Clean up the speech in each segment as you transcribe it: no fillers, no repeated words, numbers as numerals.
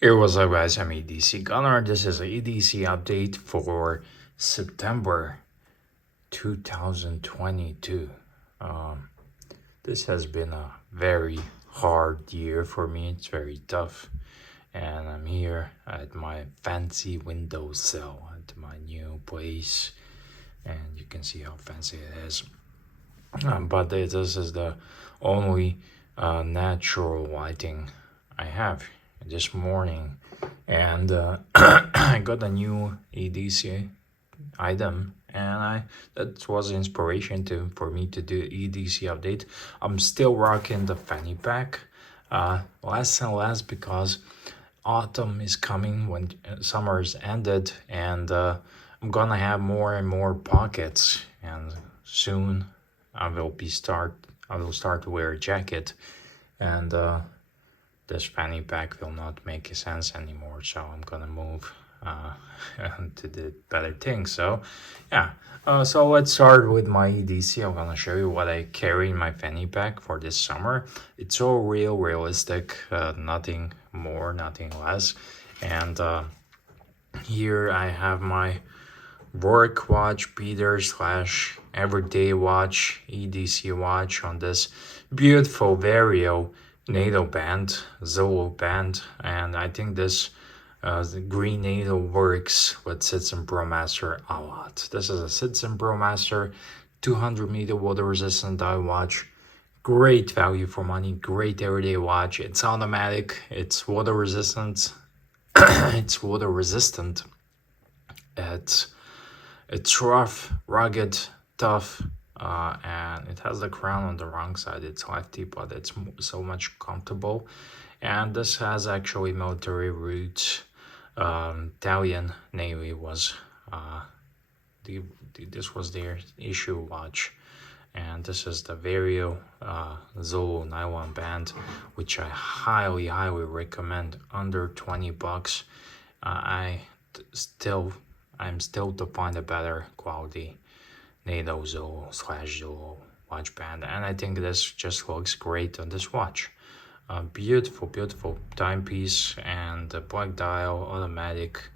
Here was up, guys. I'm EDC Gunner. This is a EDC update for September 2022. Um, this has been a very hard year for me. It's very tough, and I'm here at my fancy window sill at my new place, and you can see how fancy it is. But this is the only natural lighting I have this morning, and I got a new EDC item, and that was inspiration for me to do EDC update. I'm still rocking the Fanny Pack, less and less because autumn is coming when summer's ended, and I'm gonna have more and more pockets, and soon I will start to wear a jacket, and this fanny pack will not make sense anymore, so I'm gonna move to the better things. So yeah, so let's start with my EDC. I'm gonna show you what I carry in my fanny pack for this summer. It's all realistic, nothing more, nothing less. And here I have my work watch beater slash everyday watch, EDC watch, on this beautiful Vario NATO band, Zolo band, and I think this the green NATO works with Citizen ProMaster a lot. This is a Citizen ProMaster 200-meter water resistant dive watch. Great value for money, great everyday watch. It's automatic, it's water resistant. It's water resistant. It's rough, rugged, tough, and it has the crown on the wrong side. It's lefty, but it's so much comfortable. And this has actually military roots. Italian Navy was this was their issue watch, and this is the Vario Zolo nylon band, which I highly recommend. Under 20 bucks. I'm still to find a better quality NATO Zolo slash Zolo watch band, and I think this just looks great on this watch. Beautiful timepiece, and a black dial, automatic,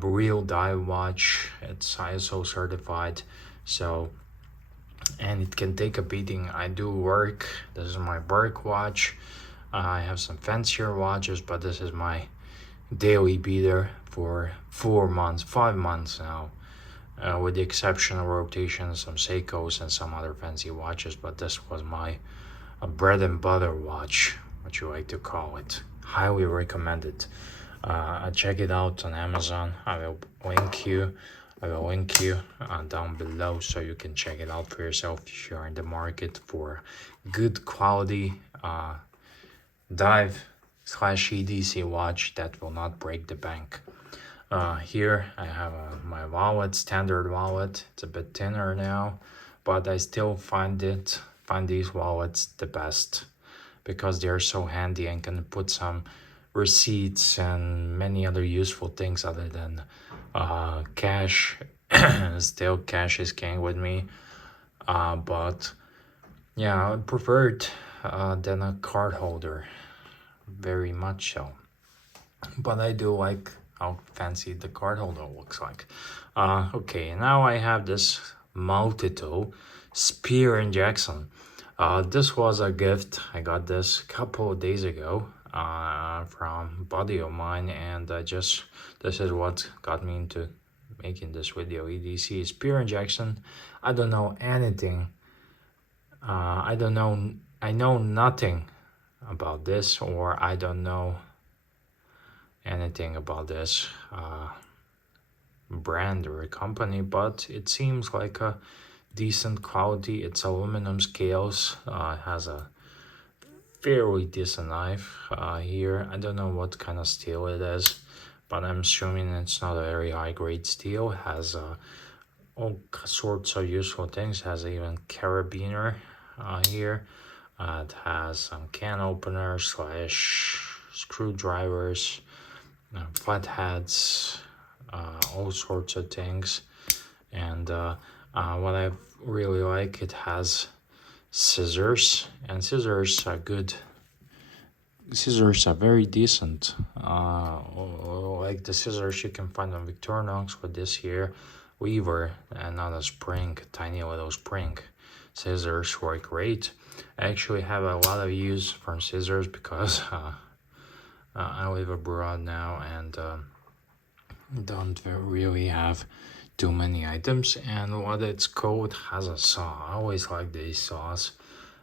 real dive watch. It's ISO certified, so, and it can take a beating. I do work. This is my work watch. I have some fancier watches, but this is my daily beater for 5 months now, with the exception of rotation, some Seikos and some other fancy watches. But this was my bread and butter watch, what you like to call it. Highly recommend it. Check it out on Amazon. I will link you down below, so you can check it out for yourself if you're in the market for good quality dive slash EDC watch that will not break the bank. Here I have my wallet, standard wallet. It's a bit thinner now, but I still find these wallets the best because they're so handy and can put some receipts and many other useful things other than cash. Still, cash is king with me, but yeah, I prefer it than a card holder, very much so. But I do like how fancy the card holder looks like. Okay, now I have this multi-tool Spear and Jackson. This was a gift. I got this a couple of days ago from a buddy of mine, and this is what got me into making this video. EDC Spear and Jackson. I don't know anything. I know nothing about this, or I don't know anything about this brand or a company, but it seems like a decent quality. It's aluminum scales. It has a fairly decent knife here. I don't know what kind of steel it is, but I'm assuming it's not a very high grade steel. It has all sorts of useful things. It has even carabiner here. It has some can openers slash screwdrivers, flatheads, all sorts of things. And what I really like, it has scissors, and scissors are good scissors are very decent. Like the scissors you can find on Victorinox with this here lever and not a spring, tiny little spring. Scissors work great. I actually have a lot of use for scissors because I live abroad now and don't really have too many items. And what it's called has a saw. I always like these saws.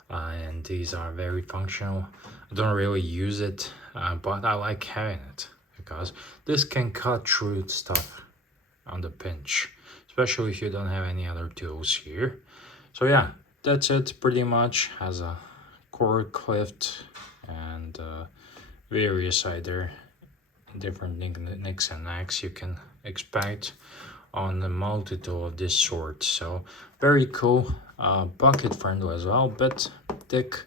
And these are very functional. I don't really use it, but I like having it because this can cut through stuff on the pinch, especially if you don't have any other tools here. So yeah, that's it pretty much. Has a cord clipped and various other different nicks and knacks you can expect on the multi-tool of this sort. So very cool, bucket friendly as well, bit thick,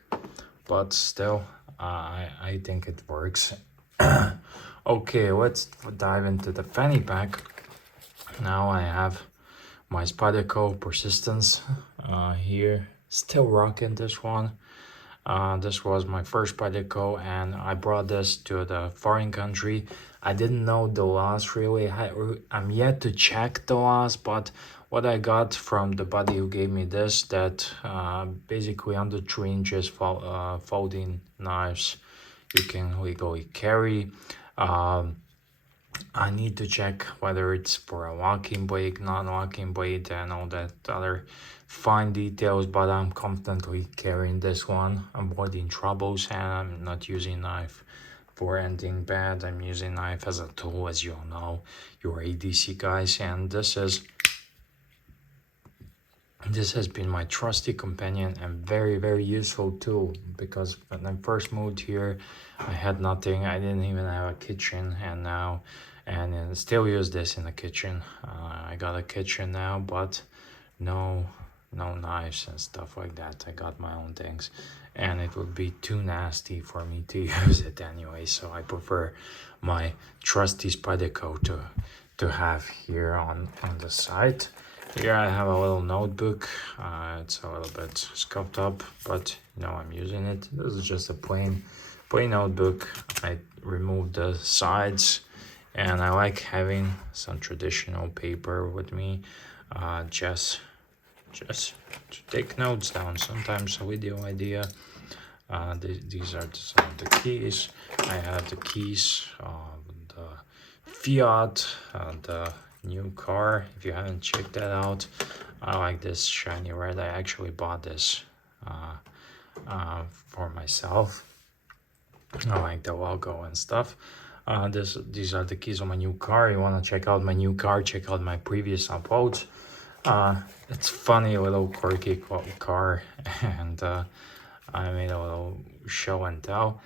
but still I think it works. Okay, let's dive into the fanny pack. Now I have my Spyderco Persistence here, still rocking this one. This was my first Spyderco and I brought this to the foreign country. I didn't know the loss really. I'm yet to check the loss, but what I got from the buddy who gave me this, that basically under 3 inches folding knives you can legally carry. I need to check whether it's for a locking blade, non-locking blade, and all that other fine details, but I'm confidently carrying this one, avoiding troubles, and I'm not using knife for anything bad. I'm using knife as a tool, as you all know, your EDC guys, and this has been my trusty companion and very useful tool, because when I first moved here I had nothing. I didn't even have a kitchen, and still use this in the kitchen. I got a kitchen now, but no knives and stuff like that. I got my own things and it would be too nasty for me to use it anyway, so I prefer my trusty Spyderco to have here on the side. Here I have a little notebook. It's a little bit scuffed up, but you know I'm using it. This is just a plain notebook. I removed the sides, and I like having some traditional paper with me, just to take notes down. Sometimes a video idea. These are some of the keys. I have the keys of the Fiat, the new car. If you haven't checked that out, I like this shiny red. I actually bought this for myself. I like the logo and stuff. These are the keys of my new car. You want to check out my new car, check out my previous uploads. It's funny little quirky car, and I made a little show and tell.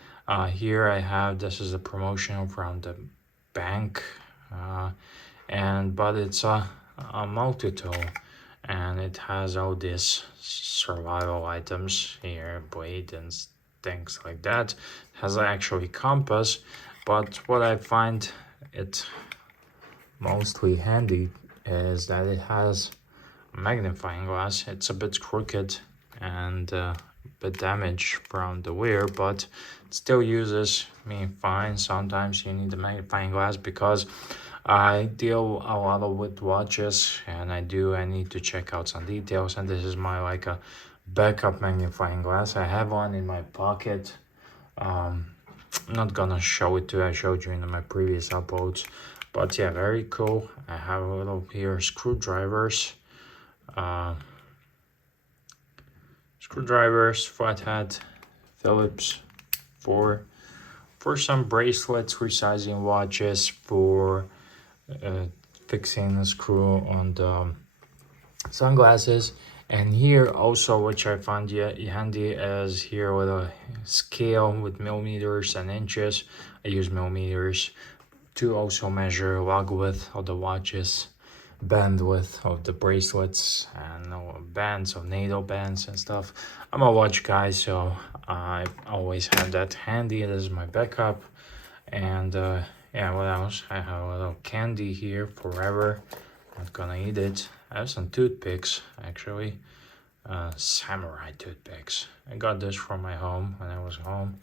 Here I have, this is a promotional from the bank, but it's a multi-tool, and it has all these survival items here, blade and things like that. It has actually compass, but what I find it mostly handy is that it has a magnifying glass. It's a bit crooked and a bit damaged from the wear, but it still uses me fine. Sometimes you need a magnifying glass because I deal a lot with watches, and I need to check out some details, and this is my like a backup magnifying glass. I have one in my pocket. I'm not gonna show it to you. I showed you in my previous uploads, but yeah, very cool. I have a little here screwdrivers, flathead, Phillips, for some bracelets, resizing watches, for fixing a screw on the sunglasses. And here also, which I found handy, is here with a scale with millimeters and inches. I use millimeters to also measure lug width of the watches, band width of the bracelets, and bands of NATO bands and stuff. I'm a watch guy, so I always have that handy. This is my backup. And yeah, what else? I have a little candy here, forever. Not gonna eat it. I have some toothpicks, actually. Samurai toothpicks. I got this from my home when I was home.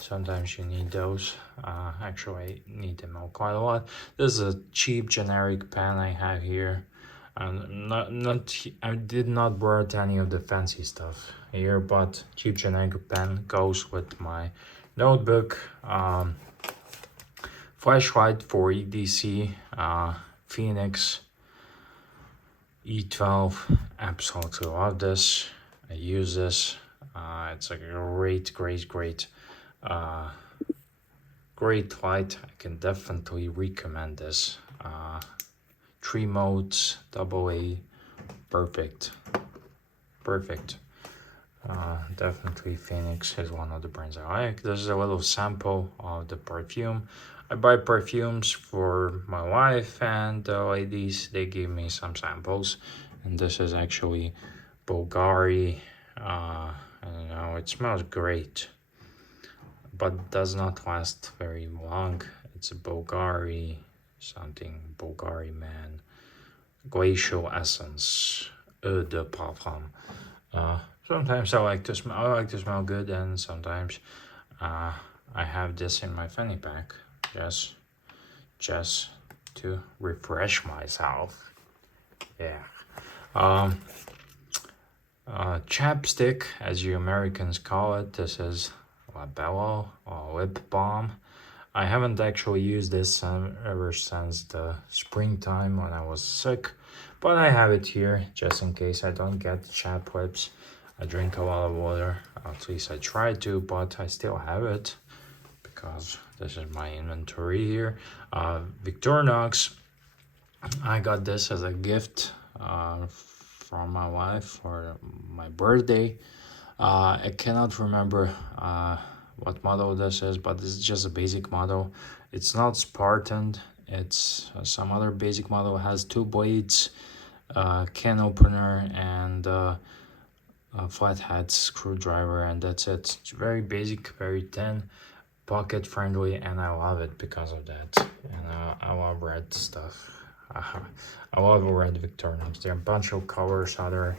Sometimes you need those. Actually, I need them quite a lot. This is a cheap generic pen I have here. I did not brought any of the fancy stuff here, but cheap generic pen goes with my notebook. Flashlight for EDC, Phoenix E12. Absolutely love this. I use this. It's a great light. I can definitely recommend this. 3 modes, AA, perfect. Definitely Phoenix is one of the brands I like. This is a little sample of the perfume. I buy perfumes for my wife and the ladies. They give me some samples, and this is actually Bulgari. I don't know, it smells great, but does not last very long. It's a Bulgari man, glacial essence, eau de parfum. Sometimes I like to smell good, and sometimes I have this in my Fanny Pack just to refresh myself. Yeah. Chapstick, as you Americans call it. This is Labello or lip balm. I haven't actually used this ever since the springtime when I was sick, but I have it here just in case I don't get chapped lips. I drink a lot of water, at least I try to, but I still have it because this is my inventory here. Victorinox, I got this as a gift from my wife for my birthday. I cannot remember what model this is, but this is just a basic model. It's not Spartan, it's some other basic model. It has 2 blades, can opener, and a flathead screwdriver, and that's it. It's very basic, very thin, pocket friendly, and I love it because of that. And I love red stuff. I love red Victorinox. There are a bunch of colors out there,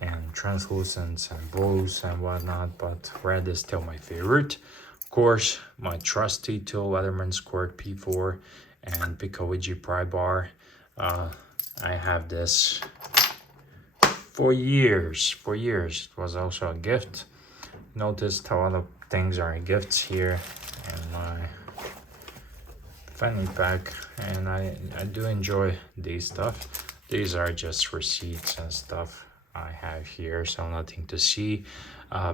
and translucents and blues and whatnot, but red is still my favorite. Of course, my trusty tool, Leatherman Squirt P4 and Picoigi Pry Bar. I have this for years. It was also a gift. Noticed a lot of things are gifts here in my Fanny Pack, and I do enjoy these stuff. These are just receipts and stuff I have here, so nothing to see.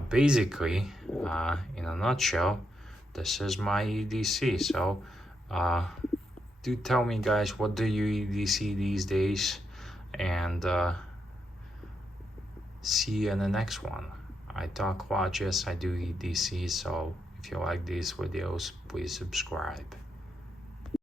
Basically, in a nutshell, this is my EDC. So do tell me, guys, what do you EDC these days, and see you in the next one. I talk watches, I do EDC, so if you like these videos, please subscribe.